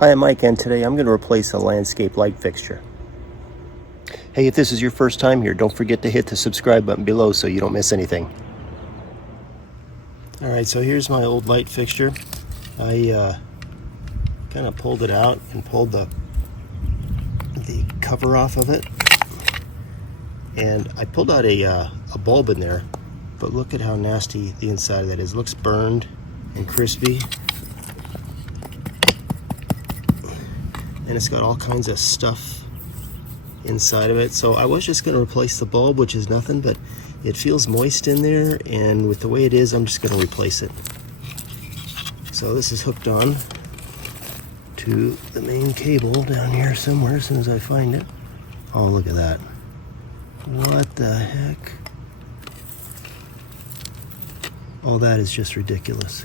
Hi, I'm Mike, and today I'm going to replace a landscape light fixture. Hey, if this is your first time here, don't forget to hit the subscribe button below so you don't miss anything. Alright, so here's my old light fixture. I kind of pulled it out and pulled the cover off of it. And I pulled out a bulb in there, but look at how nasty the inside of that is. It looks burned and crispy. And it's got all kinds of stuff inside of it. So I was just going to replace the bulb, which is nothing, but it feels moist in there, and with the way it is, I'm just going to replace it. So this is hooked on to the main cable down here somewhere as soon as I find it. Oh, look at that. What the heck? Oh, that is just ridiculous.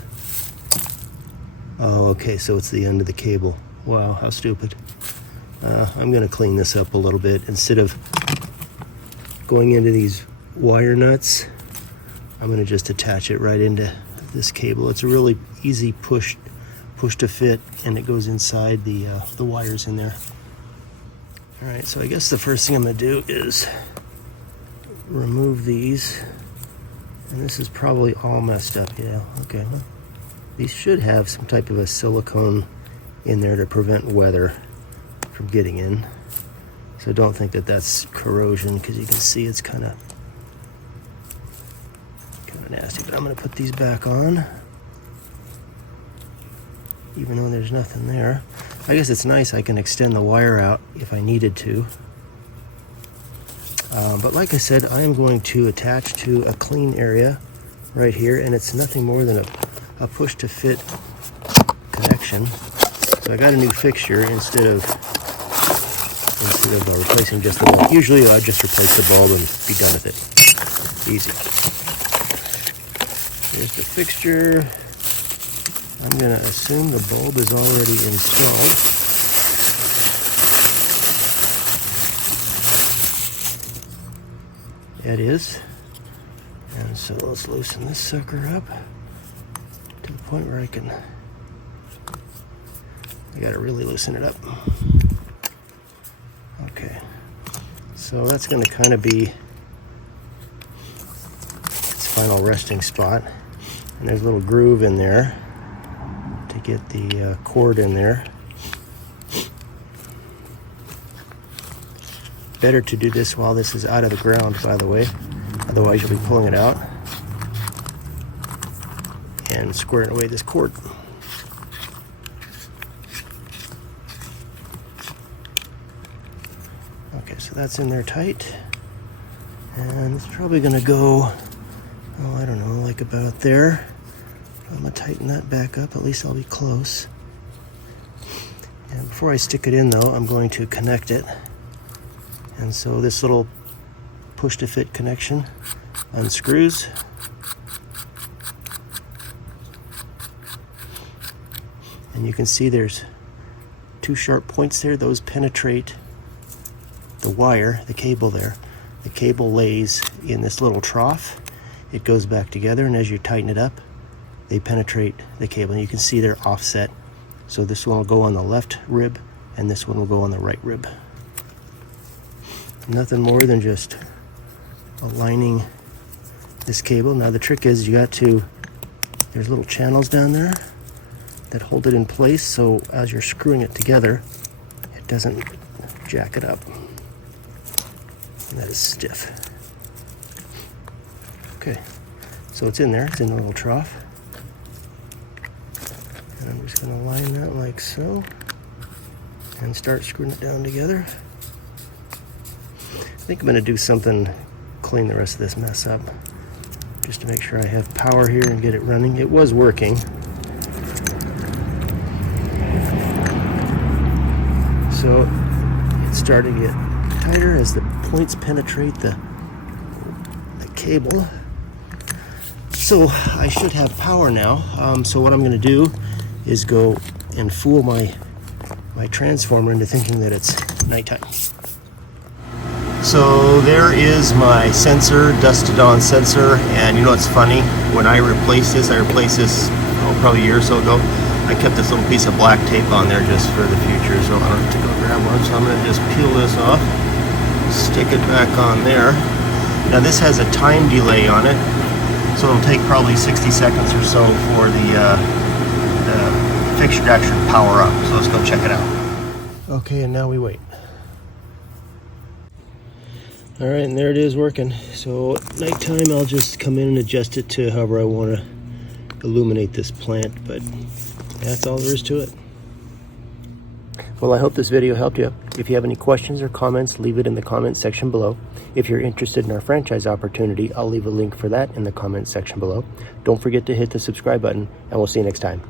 Oh, okay, so it's the end of the cable. Wow, how stupid. I'm going to clean this up a little bit. Instead of going into these wire nuts, I'm going to just attach it right into this cable. It's a really easy push to fit, and it goes inside the wires in there. All right, so I guess the first thing I'm going to do is remove these. And this is probably all messed up. Yeah, okay. Well, these should have some type of a silicone in there to prevent weather from getting in. So don't think that that's corrosion, because you can see it's kind of nasty. But I'm going to put these back on, even though there's nothing there. I guess it's nice I can extend the wire out if I needed to. But like I said, I am going to attach to a clean area right here, and it's nothing more than a push to fit connection. So I got a new fixture instead of replacing just the bulb. Usually I just replace the bulb and be done with it. Easy. Here's the fixture. I'm going to assume the bulb is already installed. It is. And so let's loosen this sucker up to the point where I got to really loosen it up. Okay, so that's going to kind of be its final resting spot. And there's a little groove in there to get the cord in there. Better to do this while this is out of the ground, by the way. Otherwise you'll be pulling it out and squaring away this cord. Okay, so that's in there tight, and it's probably going to go, oh, I don't know, like about there. I'm going to tighten that back up, at least I'll be close. And before I stick it in, though, I'm going to connect it. And so this little push to fit connection unscrews. And you can see there's two sharp points there. Those penetrate the wire, the cable there. The cable lays in this little trough. It goes back together, and as you tighten it up, they penetrate the cable. And you can see they're offset. So this one will go on the left rib, and this one will go on the right rib. Nothing more than just aligning this cable. Now the trick is there's little channels down there that hold it in place, so as you're screwing it together, it doesn't jack it up. And that is stiff. Okay, so it's in there, it's in the little trough. And I'm just going to line that like so and start screwing it down together. I think I'm going to do something, clean the rest of this mess up, just to make sure I have power here and get it running. It was working. So it's starting to get tighter as the points penetrate the cable. So I should have power now. So what I'm going to do is go and fool my transformer into thinking that it's nighttime. So there is my sensor, dusk to dawn sensor, and you know what's funny? When I replaced this, probably a year or so ago, I kept this little piece of black tape on there just for the future, so I don't have to go grab one. So I'm going to just peel this off, stick it back on there. Now this has a time delay on it, so it'll take probably 60 seconds or so for the fixture to actually power up. So let's go check it out. Okay, and now we wait. All right, and there it is working. So at nighttime, I'll just come in and adjust it to however I want to illuminate this plant, but that's all there is to it. Well, I hope this video helped you. If you have any questions or comments, leave it in the comment section below. If you're interested in our franchise opportunity, I'll leave a link for that in the comment section below. Don't forget to hit the subscribe button, and we'll see you next time.